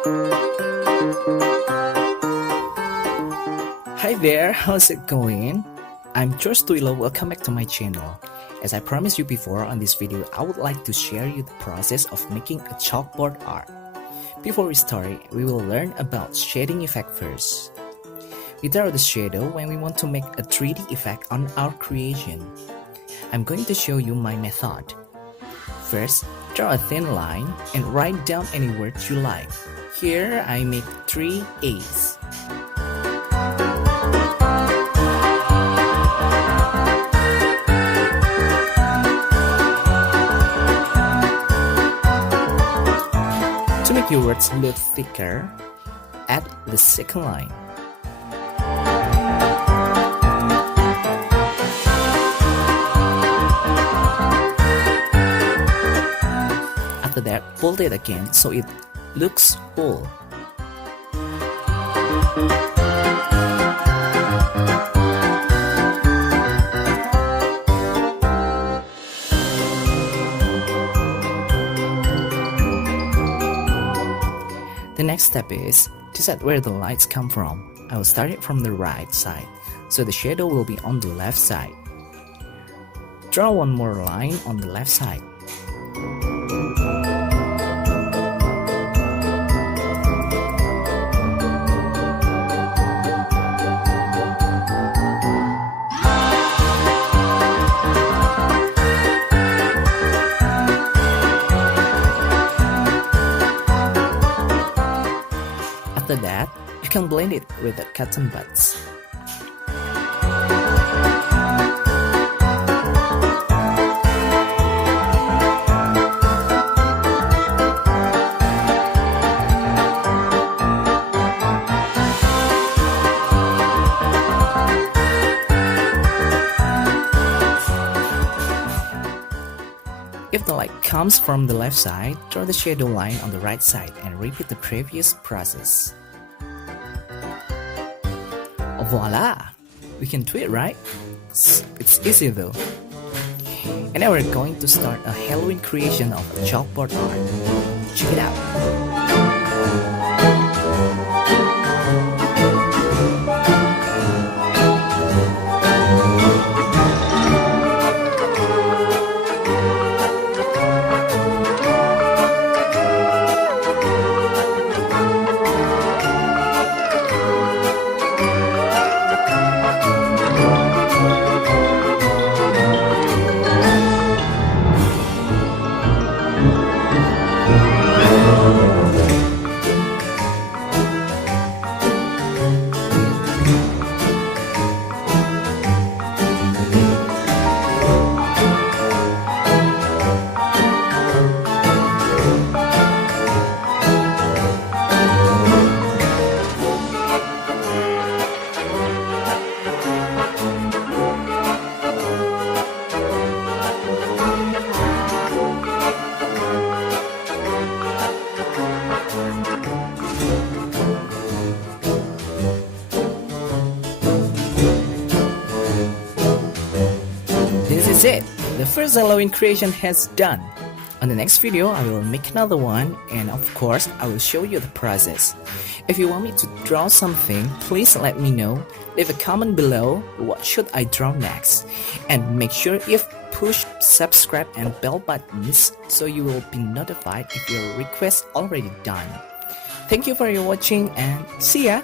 Hi there, how's it going? I'm Tuilo, welcome back to my channel. As I promised you before on this video, I would like to share you the process of making a chalkboard art. Before we start, we will learn about shading effect first. We draw the shadow when we want to make a 3D effect on our creation. I'm going to show you my method. First, draw a thin line and write down any words you like. Here I make 3 A's. To make your words look thicker, add the second line. After that, fold it again so it looks full. The next step is decide where the lights come from. I will start it from the right side, so the shadow will be on the left side. Draw one more line on the left side. After that, you can blend it with the cotton buds. If the light comes from the left side, draw the shadow line on the right side and repeat the previous process. Voila! We can do it, right? It's easy though. And now we're going to start a Halloween creation of a chalkboard art. Check it out! This is it! The first Halloween creation has done. On the next video, I will make another one, and of course, I will show you the process. If you want me to draw something, please let me know. Leave a comment below what should I draw next. And make sure you push subscribe and bell buttons so you will be notified if your request already done. Thank you for your watching and see ya!